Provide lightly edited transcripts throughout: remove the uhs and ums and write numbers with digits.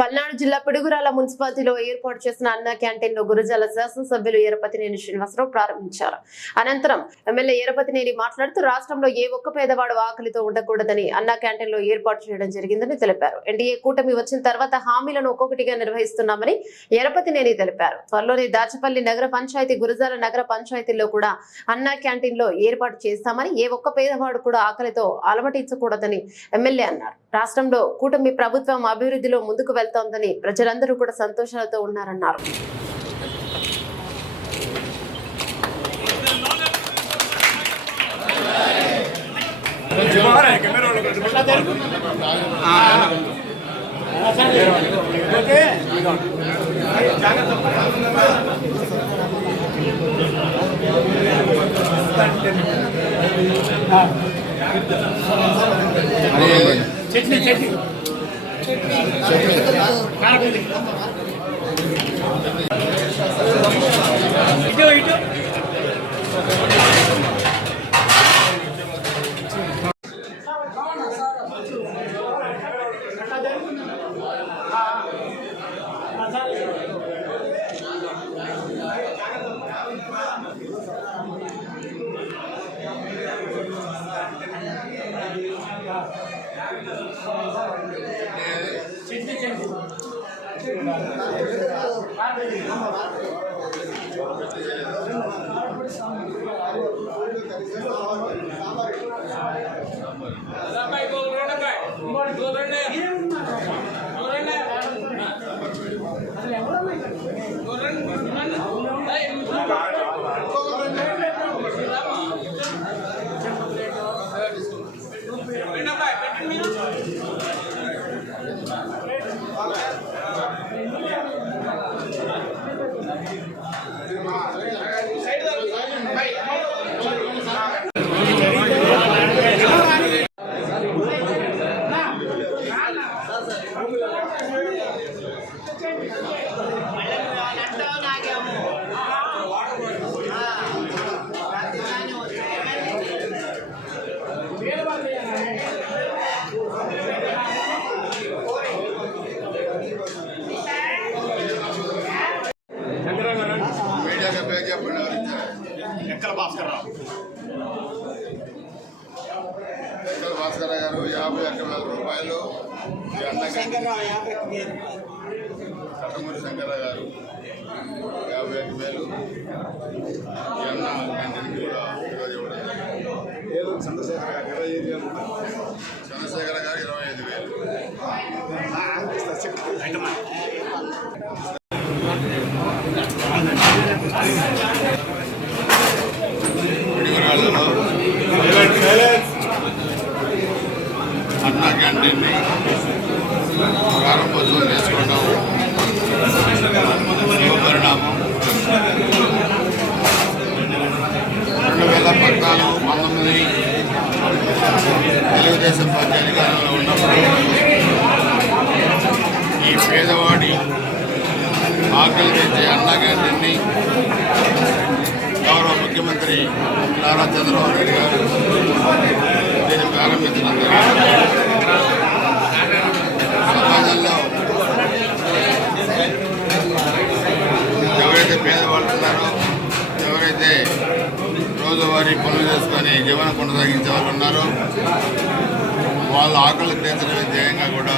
పల్నాడు జిల్లా పిడుగురాల మున్సిపాలిటీలో ఏర్పాటు చేసిన అన్న క్యాంటీన్ లో గురజాల శాసనసభ్యులు ఎరపతినేని శ్రీనివాసరావు ప్రారంభించారు. అనంతరం ఎమ్మెల్యే ఎరపతినేని మాట్లాడుతూ రాష్ట్రంలో ఏ ఒక్క పేదవాడు ఆకలితో ఉండకూడదని అన్న క్యాంటీన్ లో ఏర్పాటు చేయడం జరిగిందని తెలిపారు. ఎన్డీఏ కూటమి వచ్చిన తర్వాత హామీలను ఒక్కొక్కటిగా నిర్వహిస్తున్నామని ఎరపతినేని తెలిపారు. త్వరలోనే దాచపల్లి నగర పంచాయతీ, గురజాల నగర పంచాయతీల్లో కూడా అన్న క్యాంటీన్ లో ఏర్పాటు చేస్తామని, ఏ ఒక్క పేదవాడు కూడా ఆకలితో అలమటించకూడదని ఎమ్మెల్యే అన్నారు. రాష్ట్రంలో కూటమి ప్రభుత్వం అభివృద్ధిలో ముందుకు వెళ్తోందని, ప్రజలందరూ కూడా సంతోషాలతో ఉన్నారన్నారు. చట్నీ చట్నీ ఇటు ఇటు భాస్కర్ గారు 51,000 రూపాయలు. కట్టమూరి శంకరరావు గారు 51,000. అన్న క్యాంటీన్కి కూడా ఈరోజు ఇవ్వడం. చంద్రశేఖర్ గారు 25,000. అన్న క్యాంటీన్ని ప్రారంభోత్సవం చేసుకోవడం పరిణామం. 2014-19 తెలుగుదేశం పార్టీ అధికారంలో ఉన్నప్పుడు ఈ పేదవాడి ఆకలి తెచ్చే అన్న క్యాంటీన్ని గౌరవ ముఖ్యమంత్రి నారా చంద్రబాబు నాయుడు గారు దీన్ని ప్రారంభించడం జరిగింది. సమాజంలో ఎవరైతే పేదవాళ్ళు ఉన్నారో, ఎవరైతే రోజువారీ పనులు చేసుకొని జీవనం కొనసాగించే వాళ్ళు ఉన్నారో, వాళ్ళ ఆకలి తీర్చడమే ధ్యేయంగా కూడా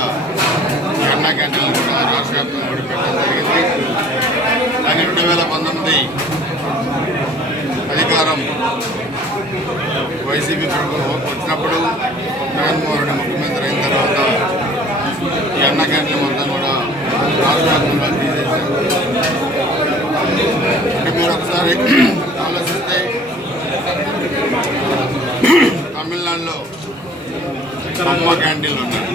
ఈ అన్న క్యాంటీన్లు కూడా రాష్ట్ర వ్యాప్తంగా కూడా పెట్టడం జరిగింది. కానీ 2019 అధికారం వైసీపీ ప్రభుత్వం వచ్చినప్పుడు, జగన్మోహన్ రెడ్డి ముఖ్యమంత్రి అయిన తర్వాత ఈ అన్న క్యాంటీన్లు మొత్తం కూడా రాష్ట్ర వ్యాప్తంగా తీసేశారు. అంటే మీరు ఒకసారి ఆలోచిస్తే తమిళనాడులో అమ్మ క్యాంటీన్లు ఉన్నాయి.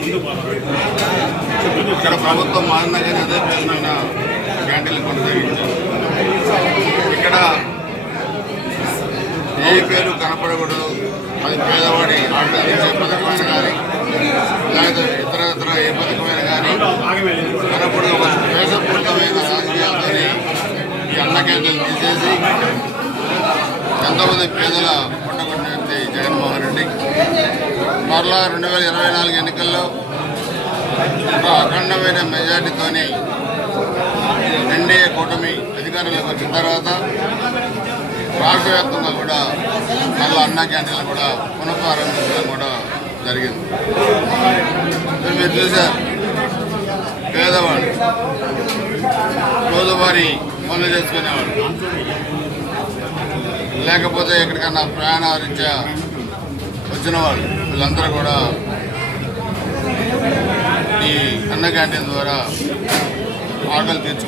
ఇక్కడ ప్రభుత్వం మారినా కానీ అదే పేరుమైన క్యాంటీన్లు కొనసాగించారు. ఇక్కడ ఏ పేరు కనపడకూడదు, అది పేదవాడి ఆటందించే పథకమైన కానీ లేదా ఇతర ఏ పథకమైన కానీ కనపడదు. ఒక దేశపూర్తమైన రాజకీయాలతో ఈ అన్న క్యాంటీన్లు తీసేసి ఎంతోమంది పేదల పండుగ జగన్మోహన్ రెడ్డి మరలా 2024 ఎన్నికల్లో ఒక అఖండమైన మెజార్టీతోని ఎన్డీఏ కూటమి అధికారంలోకి వచ్చిన తర్వాత రాష్ట్ర వ్యాప్తంగా కూడా మళ్ళీ అన్న క్యాంటీన్లు కూడా పునఃప్రారంభించడం కూడా జరిగింది. మీరు చూశారు, పేదవాళ్ళు రోజువారీ పనులు చేసుకునేవాళ్ళు, లేకపోతే ఎక్కడికన్నా ప్రయాణరీత్యా వచ్చిన వాళ్ళు, వీళ్ళందరూ కూడా ఈ అన్న క్యాంటీన్ ద్వారా ఆకలి తీర్చుకుంటారు.